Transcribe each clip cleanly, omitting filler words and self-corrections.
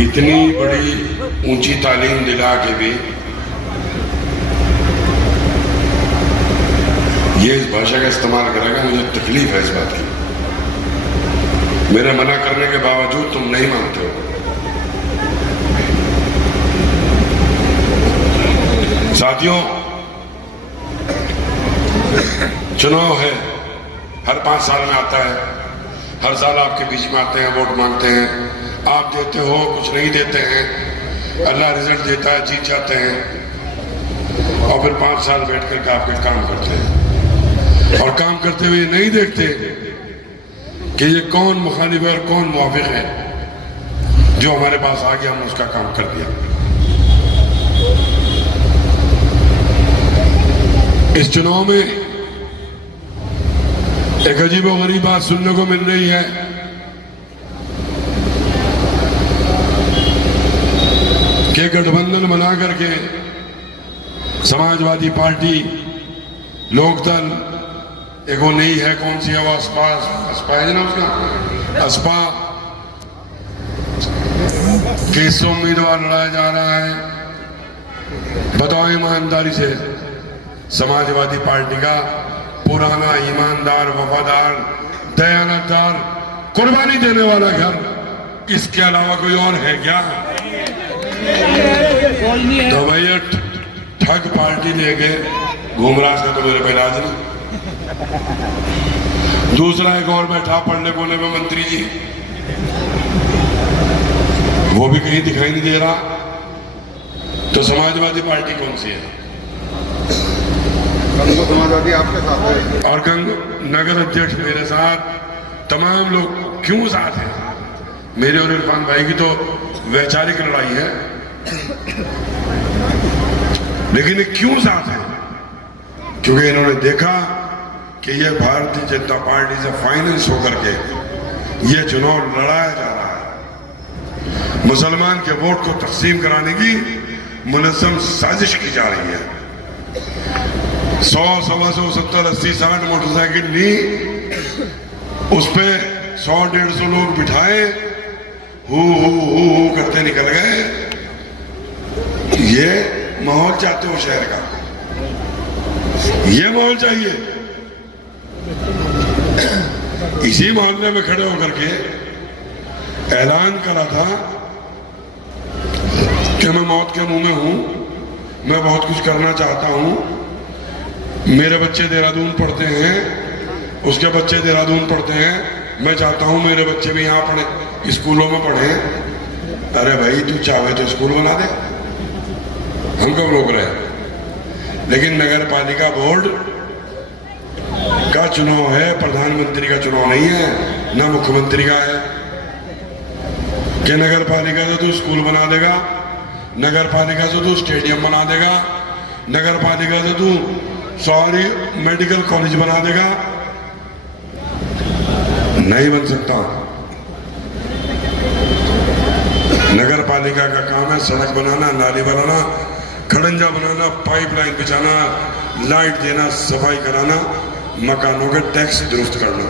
इतनी बड़ी ऊंची तालीम दिला के भी ये इस भाषा का इस्तेमाल करेगा, मुझे तकलीफ है इस बात की। मेरे मना करने के बावजूद तुम नहीं मानते हो। साथियों, चुनाव है, हर 5 साल में आता है। हर साल आपके बीच में आते हैं, वोट मांगते हैं, आप देते हो, कुछ नहीं देते हैं, अल्लाह रिजल्ट देता है, जीत जाते हैं और फिर 5 साल बैठ करके आपके काम करते हैं और काम करते हुए नहीं देखते कि ये कौन मुखालिफ है और कौन मुवाफिक है। जो हमारे पास आ गया, हमने उसका काम कर दिया। इस चुनाव में एक अजीब और गरीब बात सुनने को मिल रही है कि गठबंधन बना करके समाजवादी पार्टी, लोकदल, एक वो नहीं है, कौन सी है वो, अस्पा है ना, उसका अस्पा केस उम्मीदवार लड़ाया जा रहा है। बताओ ईमानदारी से, समाजवादी पार्टी का पुराना ईमानदार, वफादार, दयानतदार, कुर्बानी देने वाला घर, इसके अलावा कोई और है क्या? तो भैया ठग पार्टी लेके घूम रहा है, तो मेरे पे इलाज नहीं। दूसरा एक और बैठा पढ़ने बोलने में मंत्री जी, वो भी कहीं दिखाई नहीं दे रहा। तो समाजवादी पार्टी कौन सी है? समाजवादी आपके साथ है और नगर अध्यक्ष मेरे साथ, तमाम लोग क्यों साथ हैं? मेरे और इरफान भाई की तो वैचारिक लड़ाई है, लेकिन ये क्यों साथ है? क्योंकि इन्होंने देखा कि ये भारतीय जनता पार्टी से फाइनेंस होकर के ये चुनाव लड़ाया जा रहा है। मुसलमान के वोट को तकसीम कराने की मुनज़्ज़म साजिश की जा रही है। 100, 125, 70, 80, 60 मोटरसाइकिल ली, उस पे 100, 150 लोग बिठाए, हु करते निकल गए। ये माहौल चाहते हो शहर का? ये माहौल चाहिए? इसी मोहल्ले में खड़े होकर के ऐलान करा था कि मैं मौत के मुंह में हूं, मैं बहुत कुछ करना चाहता हूं, मेरे बच्चे देहरादून पढ़ते हैं, उसके बच्चे देहरादून पढ़ते हैं, मैं चाहता हूं मेरे बच्चे भी यहां पढ़े, स्कूलों में पढ़े। अरे भाई, तू चाहे तो स्कूल बना दे, हम कब रोक रहे हैं? लेकिन नगर पालिका बोर्ड का चुनाव है, प्रधानमंत्री का चुनाव नहीं है, ना मुख्यमंत्री का है। कि नगर पालिका से तू स्कूल बना देगा, नगर पालिका से तू स्टेडियम बना देगा, नगर पालिका से तू सारी मेडिकल कॉलेज बना देगा? नहीं बन सकता। नगर पालिका का काम है सड़क बनाना, नाली बनाना, खड़ंजा बनाना, पाइपलाइन बिछाना, लाइट देना, सफाई कराना, मकानों के टैक्स दुरुस्त करना।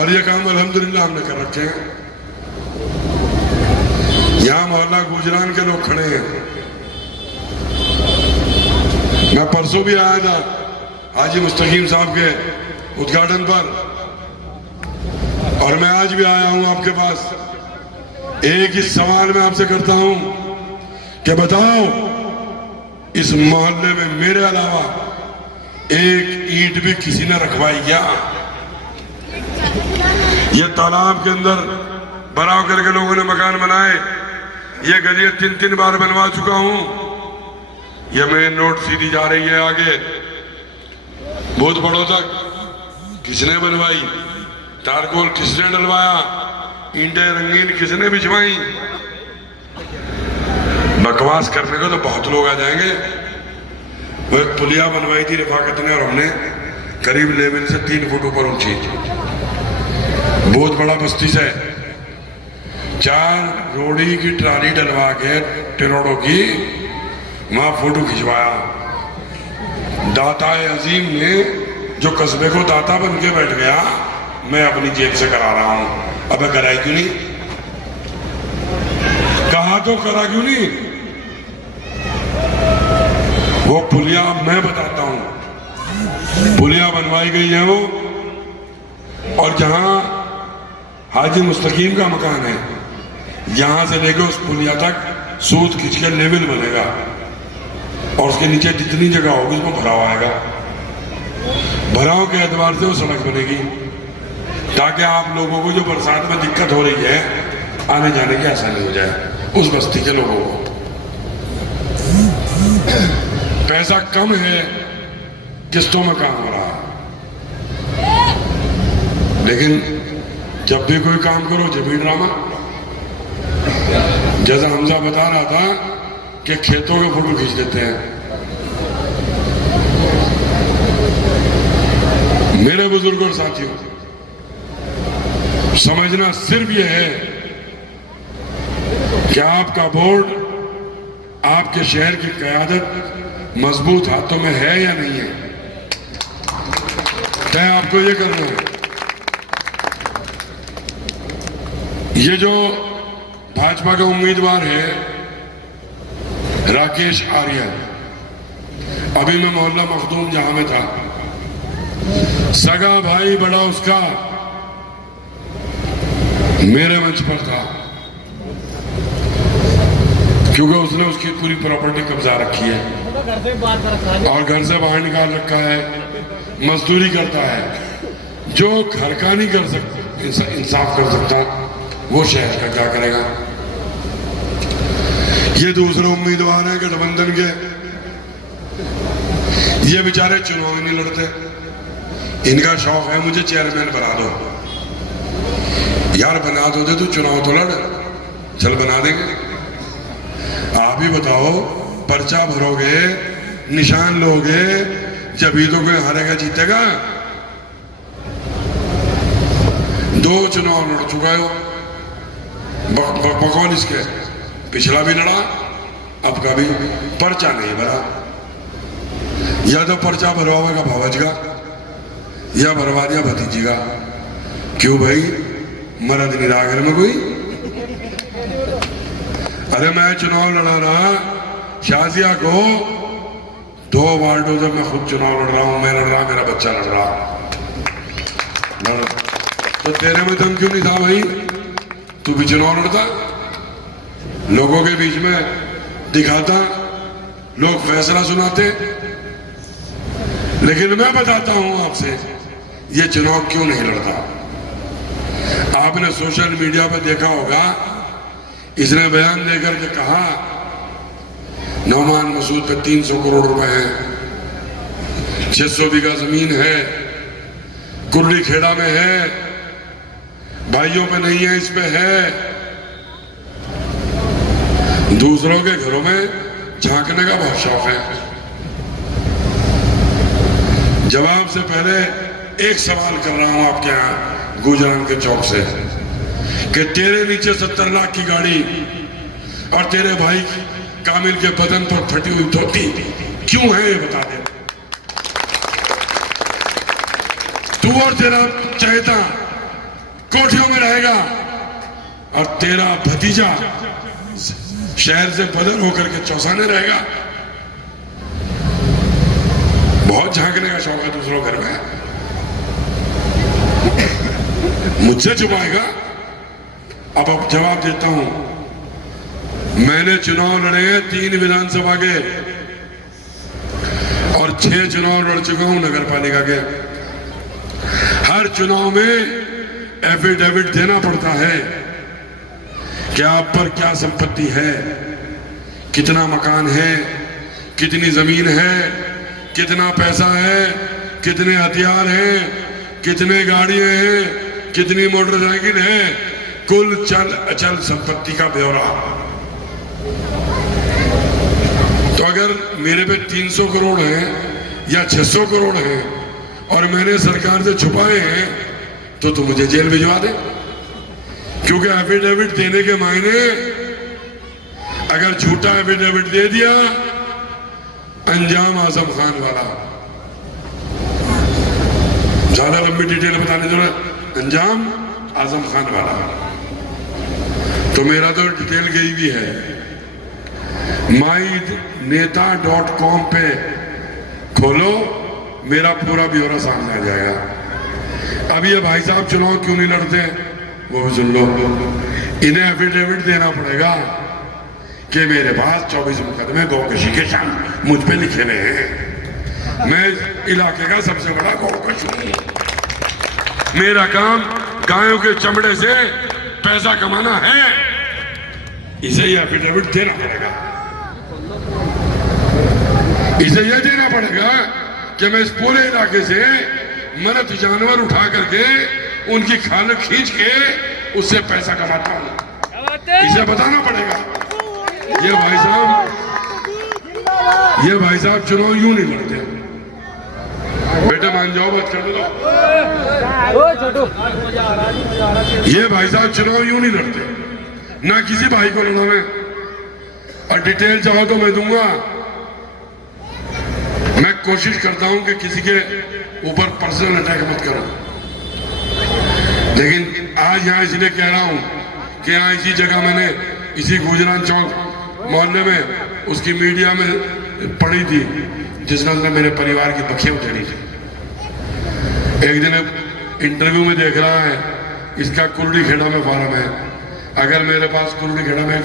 और ये काम अल्हम्दुलिल्लाह हमने कर रखे हैं। यहां मोहल्ला गुजरान के लोग खड़े हैं। मैं परसों भी आया था हाजी मुस्तकीम साहब के उद्घाटन पर, और मैं आज भी आया हूं आपके पास। एक ही सवाल मैं आपसे करता हूं कि बताओ, इस मोहल्ले में मेरे अलावा एक ईंट भी किसी ने रखवाई क्या? ये तालाब के अंदर बराव करके लोगों ने मकान बनाए, ये गलियां 3-3 बार बनवा चुका हूं। ये मेन रोड सीधी जा रही है आगे बहुत बड़ों तक, किसने बनवाई? तारकोल किसने डलवाया? ईंटें रंगीन किसने बिछवाई? बकवास करने को तो बहुत लोग आ जाएंगे। वो एक पुलिया बनवाई थी रफाकत ने और हमने, करीब लेवल से 3 फुट ऊपर ऊंची, बहुत बड़ा बस्ती से 4 रोड़ी की ट्राली डलवा के टेरोड़ों की वहां फोटो खिंचवाया। दाता अजीम ने, जो कस्बे को दाता बन के बैठ गया, मैं अपनी जेब से करा रहा हूं। अबे कराई क्यों नहीं? कहा तो करा क्यों नहीं? वो पुलिया मैं बताता हूं, पुलिया बनवाई गई है वो, और जहां हाजी मुस्तकीम का मकान है, यहां से लेकर उस पुलिया तक सूत खींच के लेवल बनेगा, और उसके नीचे जितनी जगह होगी उसमें भराव आएगा। भराव के एतबार से वो सड़क बनेगी, ताकि आप लोगों को जो बरसात में दिक्कत हो रही है आने जाने की आसानी हो जाए उस बस्ती के लोगों को। पैसा कम है, किस्तों में काम हो रहा है, लेकिन जब भी कोई काम करो जब भी ड्रामा। जैसा हमजा बता रहा था कि खेतों के फोटो खींच देते हैं। मेरे बुजुर्ग और साथियों, समझना सिर्फ यह है कि आपका बोर्ड, आपके शहर की क़यादत मजबूत हाथों में है या नहीं है, तय आपको ये करना है। ये जो भाजपा का उम्मीदवार है राकेश आर्यन, अभी मैं मोहल्ला मखदूम जहां में था, सगा भाई बड़ा उसका मेरे मंच पर था, क्योंकि उसने उसकी पूरी प्रॉपर्टी कब्जा रखी है और घर से बाहर निकाल रखा है, मजदूरी करता है। जो घर का नहीं कर सकता, इंसाफ कर सकता, वो शहर का क्या करेगा? ये दूसरे उम्मीदवार हैं गठबंधन के, ये बेचारे चुनाव नहीं लड़ते। इनका शौक है मुझे चेयरमैन बना दो। यार बना दो दे, तू चुनाव तो लड़, चल बना देंगे। आप ही बताओ, पर्चा भरोगे, निशान लोगे, जब ही तो कोई हारेगा जीतेगा। 2 चुनाव लड़ चुका हो बकौल इसके, पिछला भी लड़ा, अब का भी पर्चा नहीं भरा। या तो पर्चा भरवाएगा भावज का, या भरवा दिया भतीजी का। क्यों भाई, मरद निरागर में कोई? अरे मैं चुनाव लड़ा रहा शाजिया को, 2 वार्डों से मैं खुद चुनाव लड़ रहा हूं, मैं लड़ रहा, मेरा बच्चा लड़ रहा। तो तेरे में दम क्यों नहीं था भाई? तू भी चुनाव लड़ता, लोगों के बीच में दिखाता, लोग फैसला सुनाते। लेकिन मैं बताता हूं आपसे, ये चुनाव क्यों नहीं लड़ता। आपने सोशल मीडिया पे देखा होगा, इसने बयान देकर के कहा नौमान मसूद पे 300 करोड़ रुपए हैं, 600 बीघा जमीन है, कुर्ली खेड़ा में है, भाइयों पे नहीं है, इस पे है। दूसरों के घरों में झांकने का बहुत शौक है। जवाब से पहले एक सवाल कर रहा हूं आपके यहां गुजरान के चौक से, कि तेरे नीचे 70 लाख की गाड़ी और तेरे भाई कामिल के बदन पर फटी हुई धोती क्यों है, ये बता दे। तू और तेरा चहेता कोठियों में रहेगा और तेरा भतीजा शहर से बदल होकर के चौसाने रहेगा। बहुत झांकने का शौक है दूसरों घर में, मुझसे छुपाएगा। अब जवाब देता हूं, मैंने चुनाव लड़े हैं 3 विधानसभा के और 6 चुनाव लड़ चुका हूं नगर पालिका के। हर चुनाव में एफिडेविट देना पड़ता है कि आप पर क्या संपत्ति है, कितना मकान है, कितनी जमीन है, कितना पैसा है, कितने हथियार हैं, कितने गाड़ियां हैं, कितनी मोटरसाइकिल है, कुल चल अचल संपत्ति का ब्यौरा। तो अगर मेरे पे 300 करोड़ है या 600 करोड़ है और मैंने सरकार से छुपाए हैं, तो मुझे जेल भिजवा दे। क्योंकि एफिडेविट देने के मायने, अगर झूठा एफिडेविट दे दिया, अंजाम आजम खान वाला। ज्यादा लंबी डिटेल बताने जरूरत, अंजाम आजम खान वाला। तो तो मेरा तो डिटेल गई भी है। myneta.com पे खोलो, मेरा पूरा ब्यौरा सामने आ जाएगा। अब ये भाई साहब चुनाव क्यों नहीं लड़ते, वो भी सुन लो। इन्हें एफिडेविट देना पड़ेगा कि मेरे पास 24 मुकदमे गौकशी के शाम मुझ पे लिखे हुए हैं, मैं इलाके का सबसे बड़ा गौकश हूं, मेरा काम गायों के चमड़े से पैसा कमाना है। इसे ये एफिडेविट देना पड़ेगा, इसे यह देना पड़ेगा कि मैं इस पूरे इलाके से मरत जानवर उठा करके उनकी खाल खींच के उससे पैसा कमाता हूं। इसे बताना पड़ेगा। ये भाई साहब चुनाव यूं नहीं लड़ते। बेटे मान जाओ, बात कर दो। ये भाई साहब चुनाव यूं नहीं लड़ते, ना किसी भाई को लड़ा मैं। और डिटेल चाहो तो मैं दूंगा। मैं कोशिश करता हूं कि किसी के ऊपर पर्सनल अटैक मत करो, लेकिन आज यहां इसलिए कह रहा हूं कि यहां इसी जगह मैंने इसी गुजरान चौक मोहल्ले में उसकी मीडिया में पड़ी थी जिसमें उसने मेरे परिवार की बखियां उधेड़ी थी। एक दिन इंटरव्यू में देख रहा है इसका कुर्डी खेड़ा में फार्म है, अगर मेरे पास कुर्डी खेड़ा में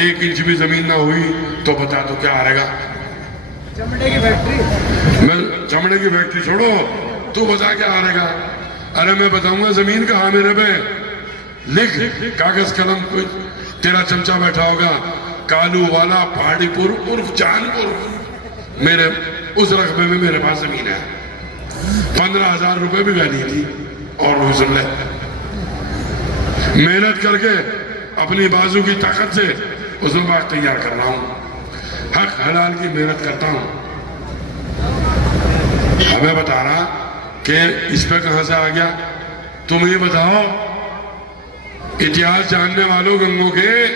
1 इंच भी जमीन ना हुई तो बता दो क्या हारेगा। चमड़े की फैक्ट्री, मैं चमड़े की फैक्ट्री छोड़ो, तू बता क्या हारेगा। अरे मैं बताऊंगा जमीन कहाँ मेरे पे, लिख कागज कलम। कोई तेरा चमचा बैठा होगा कालू वाला पहाड़ीपुर उर्फ जानपुर, मेरे उस रकबे में मेरे पास जमीन है। 15,000 रुपए भी गाली थी। और वो सुन ले, मेहनत करके अपनी बाजू की ताकत से उसमें बात तैयार कर रहा हूं, हक हलाल की मेहनत करता हूं। हमें बता रहा कि इस पे कहां से आ गया, तुम ये बताओ। इतिहास जानने वालों गंगों के,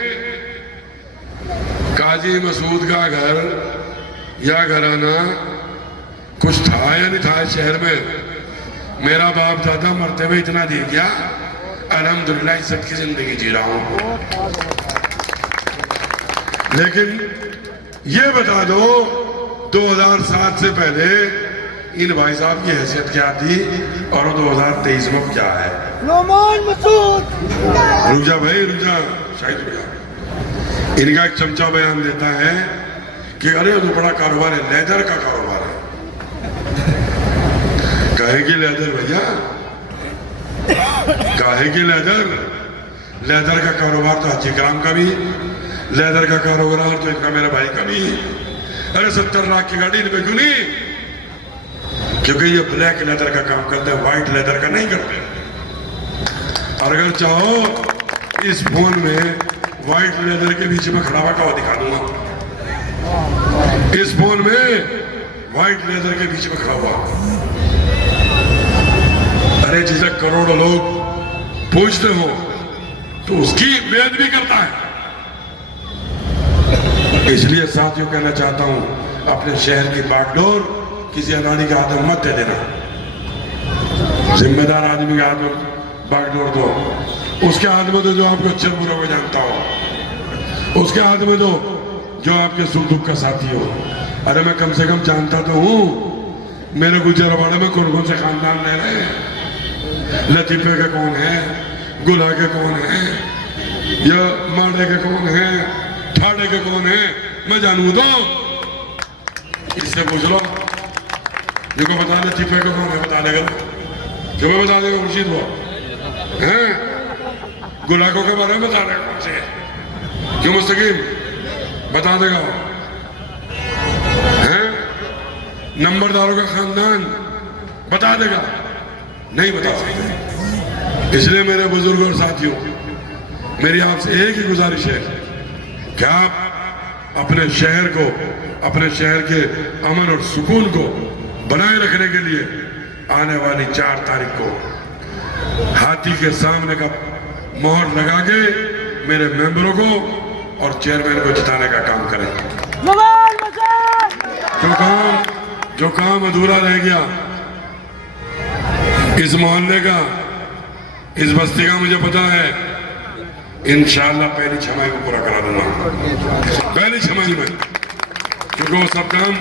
काजी मसूद का घर या घराना कुछ था या नहीं था इस शहर में। मेरा बाप दादा मरते हुए इतना दे गया, अल्हम्दुलिल्लाह इज्जत की जिंदगी जी रहा हूं। लेकिन ये बता दो 2007 से पहले इन भाई साहब की हैसियत क्या थी और 2023 में क्या है। नोमान मसूद, रुजा भाई रुजा, शायद रुजा। इनका एक चमचा बयान देता है कि अरे तो बड़ा कारोबार है, लेदर का कारोबार है। काहे की लेदर भैया, काहे की लेदर? लेदर का कारोबार तो हाजी कराम का भी, लेदर का कारोबार तो इनका मेरे भाई का भी। अरे 70 लाख की गाड़ी इनमें क्यों नहीं? क्योंकि ये ब्लैक लेदर का काम करते हैं, व्हाइट लेदर का नहीं करते। और अगर चाहो इस फोन में व्हाइट लेदर के बीच में खड़ा हुआ दिखा दूंगा। इस फोन में व्हाइट लेदर के बीच में खड़ा हुआ, अरे जिसे करोड़ों लोग पूछते हो तो उसकी बेइज्जती भी करता है। इसलिए साथियों कहना चाहता हूं, अपने शहर की बागडोर किसी अनाड़ी के हाथ में मत दे देना। जिम्मेदार आदमी के हाथ में बागडोर दो, उसके हाथ में दो जो आपको अच्छे बुरे को जानता हो, उसके हाथ में दो जो आपके सुख दुख का साथी हो। अरे मैं कम से कम जानता तो हूं मेरे गुजरवाड़े में कौन कौन से खानदान रह रहे हैं, लतीफे के कौन है, गुला के कौन है, या माड़े के कौन है, ठाड़े के कौन है, मैं जानू तो इससे पूछ लो। देखो बता दे लतीफे के कौन है, बता देगा जो मैं बता देगा मुर्शीद वो हैं, गुलाकों के बारे में बता देगा कौन से, क्यों मुस्तकीम बता देगा हैं, नंबरदारों का खानदान बता देगा, नहीं बता सकते। इसलिए मेरे बुजुर्ग और साथियों, मेरी आपसे एक ही गुजारिश है कि आप अपने शहर को, अपने शहर के अमन और सुकून को बनाए रखने के लिए आने वाली 4 तारीख को हाथी के सामने का मोहर लगा के मेरे मेंबरों को और चेयरमैन को जिताने का काम करें। जो काम अधूरा रह गया इस मोहल्ले का, इस बस्ती का, मुझे पता है इंशाअल्लाह पहली छमाही को पूरा करा दूंगा, पहली छमाही में, क्योंकि वो सब काम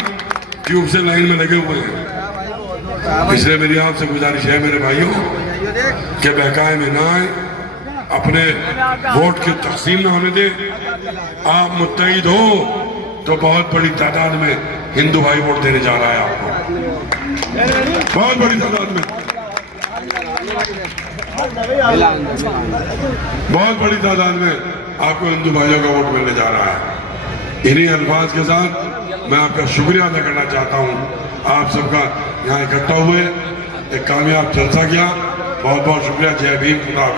ट्यूब से लाइन में लगे हुए हैं। इसलिए मेरी आपसे गुजारिश है मेरे भाइयों कि बहकाए में ना आए, अपने वोट की तकसीम ना होने दे। आप मुत्तहिद हो तो बहुत बड़ी तादाद में हिंदू भाई वोट देने जा रहा है आपको, बहुत बड़ी तादाद में, बहुत बड़ी तादाद में आपको हिंदू भाइयों का वोट मिलने जा रहा है। इन्हीं अल्फाज के साथ मैं आपका शुक्रिया अदा करना चाहता हूँ, आप सबका यहाँ इकट्ठा हुए एक कामयाब जलसा किया। बहुत बहुत शुक्रिया। जय भीम, खुदा हाफिज़।